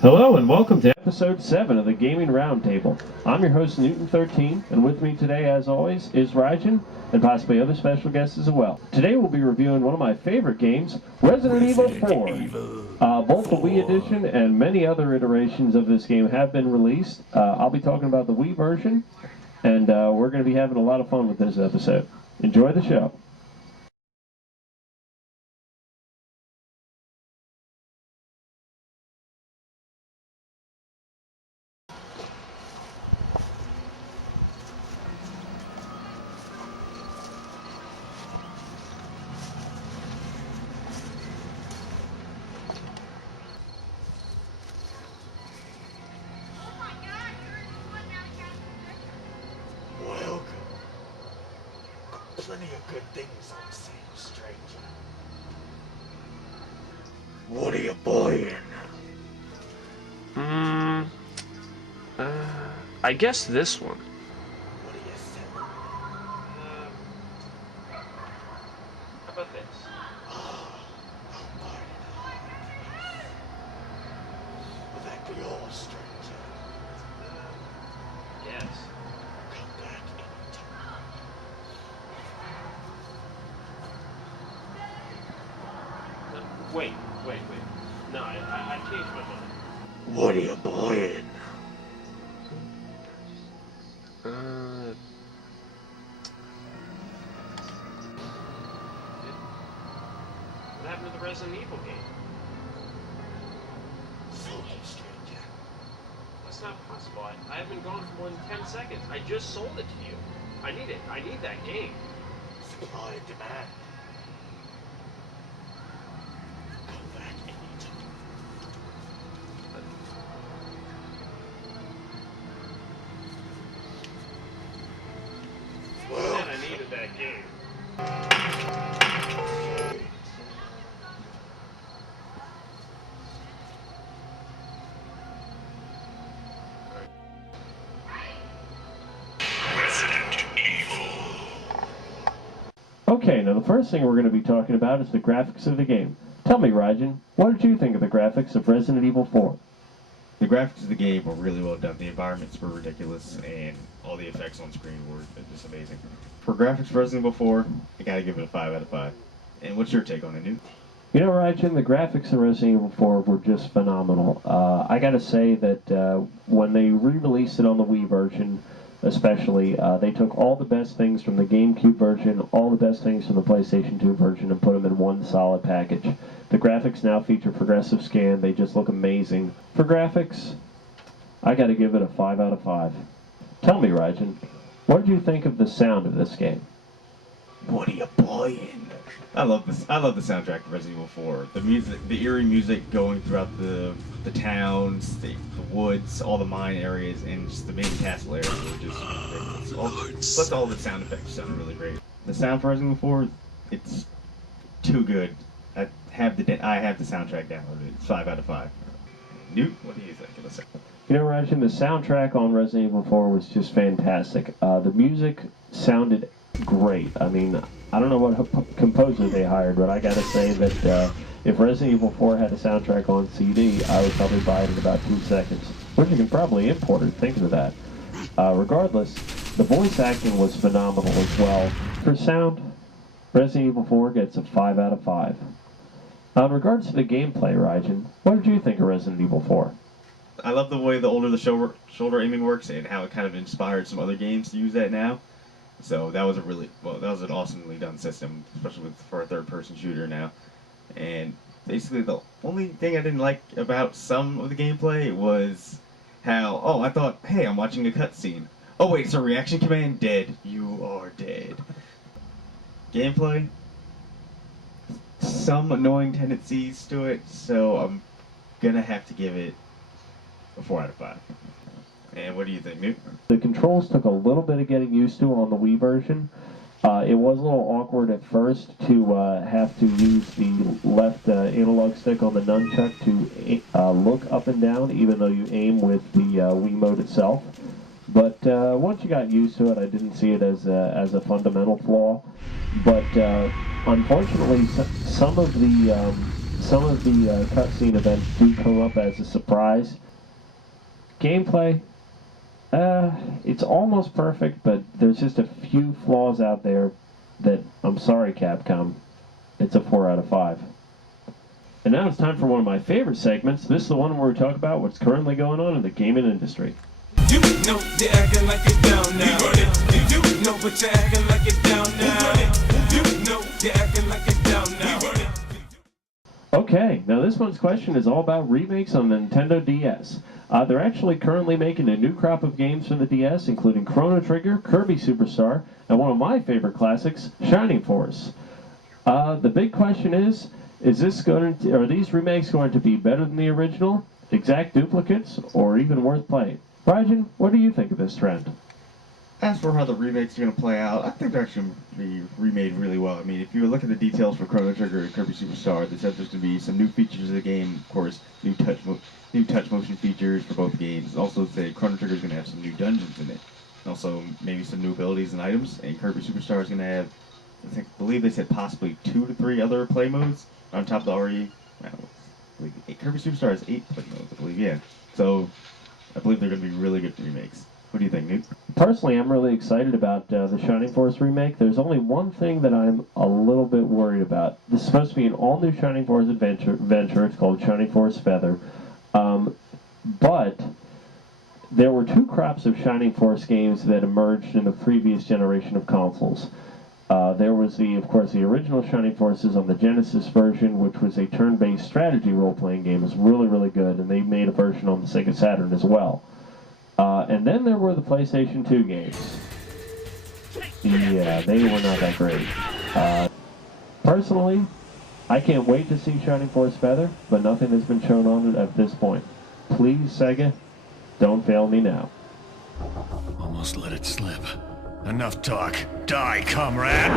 Hello and welcome to episode 7 of the Gaming Roundtable. I'm your host Newton13, and with me today, as always, is Rajan and possibly other special guests as well. Today we'll be reviewing one of my favorite games, Resident Evil 4. Both the Wii edition and many other iterations of this game have been released. I'll be talking about the Wii version, and we're going to be having a lot of fun with this episode. Enjoy the show. Welcome. Plenty of good things on sale, stranger. What are you buying? I guess this one. What are you selling? How about this? I'll buy it. Will that be all, stranger? Yes. Come back anytime. Wait. No, I changed my mind. What are you buying? What happened to the Resident Evil game? Sold you, stranger. That's not possible. I have been gone for more than 10 seconds. I just sold it to you. I need it. I need that game. Supply and demand. Come back anytime. You said I needed that game. Okay, now the first thing we're going to be talking about is the graphics of the game. Tell me, Rajan, what did you think of the graphics of Resident Evil 4? The graphics of the game were really well done. The environments were ridiculous, and all the effects on screen were just amazing. For graphics for Resident Evil 4, I gotta give it a 5 out of 5. And what's your take on it, Newt? You know, Rajan, the graphics in Resident Evil 4 were just phenomenal. I gotta say that when they re-released it on the Wii version, especially, they took all the best things from the GameCube version, all the best things from the PlayStation 2 version, and put them in one solid package. The graphics now feature progressive scan. They just look amazing. For graphics, I gotta give it a 5 out of 5. Tell me, Rajan, what did you think of the sound of this game? What are you buying? I love this. I love the soundtrack of Resident Evil 4. The music, the eerie music going throughout the towns, the woods, all the mine areas, and just the main castle areas were just ridiculous. Plus all the sound effects sounded really great. The sound for Resident Evil 4, it's too good. I have the soundtrack downloaded. It's 5 out of 5. Newt, what do you think of the sound? You know, Rajan, the soundtrack on Resident Evil 4 was just fantastic. The music sounded great. I mean, I don't know what composer they hired, but I gotta say that if Resident Evil 4 had a soundtrack on CD, I would probably buy it in about 2 seconds. Which you can probably import it, thinking of that. Regardless, the voice acting was phenomenal as well. For sound, Resident Evil 4 gets a 5 out of 5. In regards to the gameplay, Rajan, what did you think of Resident Evil 4? I love the way the older the shoulder aiming works and how it kind of inspired some other games to use that now. So that was an awesomely done system, especially for a third-person shooter now. And basically, the only thing I didn't like about some of the gameplay was how, I thought, hey, I'm watching a cutscene. Oh wait, it's a reaction command. Dead. You are dead. Gameplay. Some annoying tendencies to it, so I'm gonna have to give it a 4 out of 5. And what do you think, Newt? The controls took a little bit of getting used to on the Wii version. It was a little awkward at first to have to use the left analog stick on the nunchuck to look up and down, even though you aim with the Wiimote itself. But once you got used to it, I didn't see it as a fundamental flaw. But unfortunately, some of some of the cutscene events do come up as a surprise. Gameplay, it's almost perfect, but there's just a few flaws out there that, I'm sorry Capcom, it's a 4 out of 5. And now it's time for one of my favorite segments. This is the one where we talk about what's currently going on in the gaming industry. You know you're acting like it's down now. You know but you're acting like it's down now. You know you're acting like it's down now. Okay, now this one's question is all about remakes on the Nintendo DS. They're actually currently making a new crop of games for the DS, including Chrono Trigger, Kirby Superstar, and one of my favorite classics, Shining Force. The big question is are these remakes going to be better than the original, exact duplicates, or even worth playing? Rajan, what do you think of this trend? As for how the remakes are going to play out, I think they're actually going to be remade really well. I mean, if you look at the details for Chrono Trigger and Kirby Superstar, they said there's going to be some new features of the game. Of course, new touch motion features for both games. Also, say Chrono Trigger is going to have some new dungeons in it. And also, maybe some new abilities and items. And Kirby Superstar is going to have, I believe they said possibly 2 to 3 other play modes on top of the already. Kirby Superstar has 8 play modes, I believe. Yeah. So, I believe they're going to be really good remakes. What do you think, Newt? Personally, I'm really excited about the Shining Force remake. There's only one thing that I'm a little bit worried about. This is supposed to be an all-new Shining Force adventure. It's called Shining Force Feather. But there were 2 crops of Shining Force games that emerged in the previous generation of consoles. There was, of course, the original Shining Forces on the Genesis version, which was a turn-based strategy role-playing game. It was really, really good, and they made a version on the Sega Saturn as well. And then there were the PlayStation 2 games. Yeah, they were not that great. Personally, I can't wait to see Shining Force Feather, but nothing has been shown on it at this point. Please, Sega, don't fail me now. Almost let it slip. Enough talk. Die, comrade!